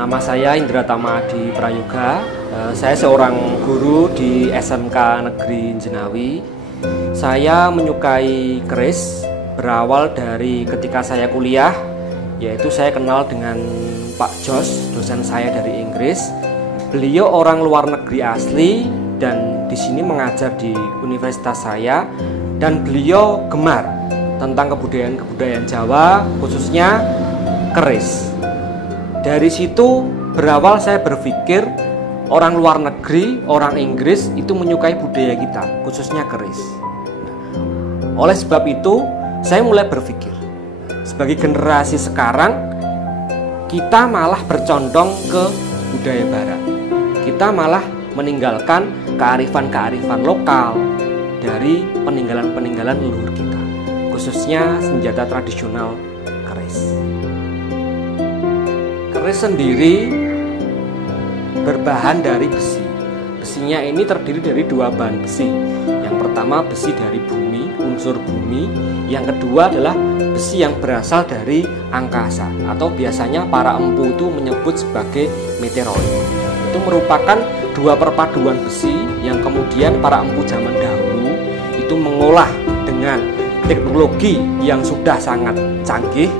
Nama saya Indra Tamadi Prayoga. Saya seorang guru di SMK Negeri Jenawi. Saya menyukai keris berawal dari ketika saya kuliah, yaitu saya kenal dengan Pak Jos, dosen saya dari Inggris. Beliau orang luar negeri asli dan di sini mengajar di universitas saya, dan beliau gemar tentang kebudayaan Jawa, khususnya keris. Dari situ berawal saya berpikir orang luar negeri, orang Inggris itu menyukai budaya kita, khususnya keris. Oleh sebab itu, saya mulai berpikir, sebagai generasi sekarang, kita malah bercondong ke budaya barat. Kita malah meninggalkan kearifan-kearifan lokal dari peninggalan-peninggalan leluhur kita, khususnya senjata tradisional keris. Keris sendiri berbahan dari besi. Besinya ini terdiri dari dua bahan besi. Yang pertama besi dari bumi, unsur bumi. Yang kedua adalah besi yang berasal dari angkasa, atau biasanya para empu itu menyebut sebagai meteoroid. Itu merupakan dua perpaduan besi yang kemudian para empu zaman dahulu itu mengolah dengan teknologi yang sudah sangat canggih,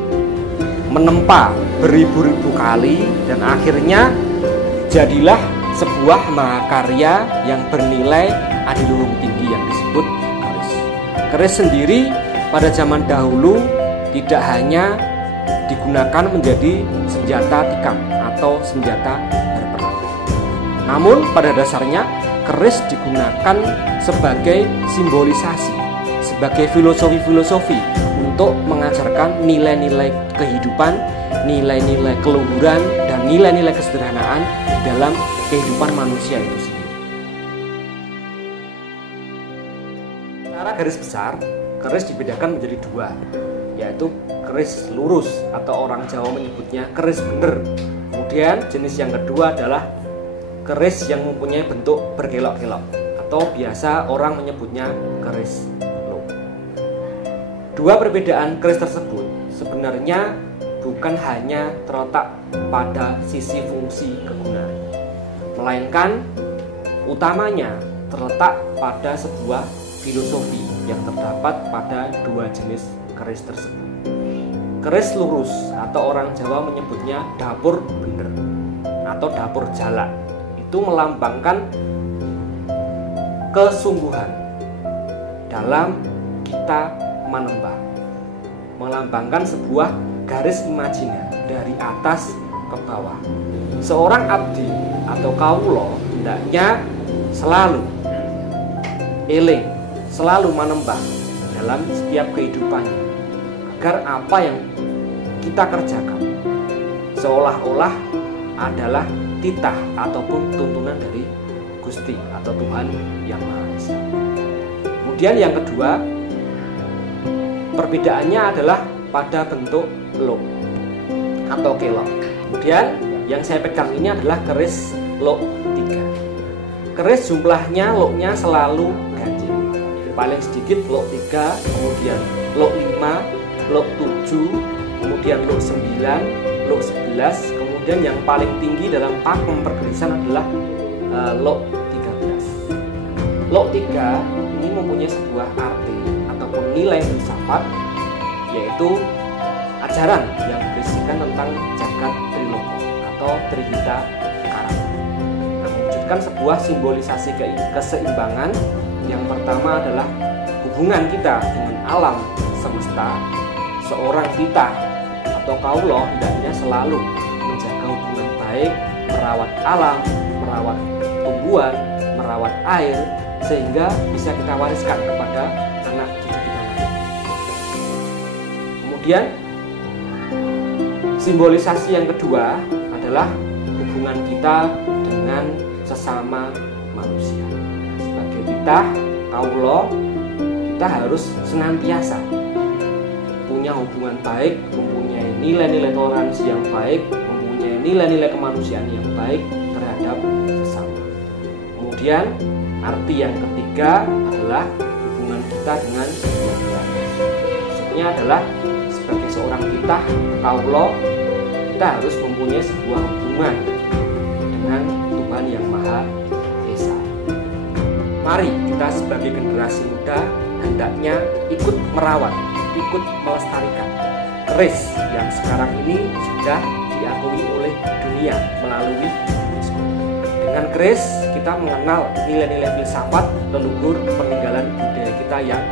menempa beribu-ribu kali, dan akhirnya jadilah sebuah mahakarya yang bernilai adiluhung tinggi yang disebut keris. Keris sendiri pada zaman dahulu tidak hanya digunakan menjadi senjata tikam atau senjata berperang. Namun pada dasarnya keris digunakan sebagai simbolisasi, sebagai filosofi-filosofi untuk mengajarkan nilai-nilai kehidupan, nilai-nilai keluhuran, dan nilai-nilai kesederhanaan dalam kehidupan manusia itu sendiri. Secara garis besar, keris dibedakan menjadi dua, yaitu keris lurus atau orang Jawa menyebutnya keris bener. Kemudian jenis yang kedua adalah keris yang mempunyai bentuk berkelok-kelok, atau biasa orang menyebutnya keris low. Dua perbedaan keris tersebut sebenarnya bukan hanya terletak pada sisi fungsi kegunaan, melainkan utamanya terletak pada sebuah filosofi yang terdapat pada dua jenis keris tersebut. Keris lurus atau orang Jawa menyebutnya dapur bener atau dapur jalak, itu melambangkan kesungguhan dalam kita menembak, melambangkan sebuah garis imajiner dari atas ke bawah. Seorang abdi atau kawula hendaknya selalu eling, selalu menembak dalam setiap kehidupannya, agar apa yang kita kerjakan seolah-olah adalah titah ataupun tuntunan dari Gusti atau Tuhan Yang Maha Esa. Kemudian yang kedua, perbedaannya adalah pada bentuk lok atau kelok. Kemudian yang saya pegang ini adalah keris lok 3. Keris jumlahnya loknya selalu ganjil. Paling sedikit lok 3, kemudian lok 5, lok 7, kemudian lok 9, lok 11, kemudian yang paling tinggi dalam pakem perkerisan adalah lok 13. Lok 3 ini mempunyai sebuah arti ataupun nilai filsafat, yaitu ajaran yang berisikan tentang jagat triloko atau trihita karma, mewujudkan sebuah simbolisasi keseimbangan. Yang pertama adalah hubungan kita dengan alam semesta. Seorang kita atau kaulo hendaknya selalu menjaga hubungan baik, merawat alam, merawat tumbuhan, merawat air, sehingga bisa kita wariskan kepada anak cucu kita. Kemudian simbolisasi yang kedua adalah hubungan kita dengan sesama manusia. Sebagai kita kaulo, kita harus senantiasa punya hubungan baik, mempunyai nilai-nilai toleransi yang baik, mempunyai nilai-nilai kemanusiaan yang baik terhadap sesama. Kemudian arti yang ketiga adalah hubungan kita dengan yang di atas. Maksudnya adalah sebagai seorang kita kaulo, kita harus mempunyai sebuah hubungan dengan Tuhan yang Maha Esa. Mari kita sebagai generasi muda hendaknya ikut merawat, ikut melestarikan keris yang sekarang ini sudah diakui oleh dunia melalui UNESCO. Dengan keris kita mengenal nilai-nilai filsafat leluhur peninggalan budaya kita yang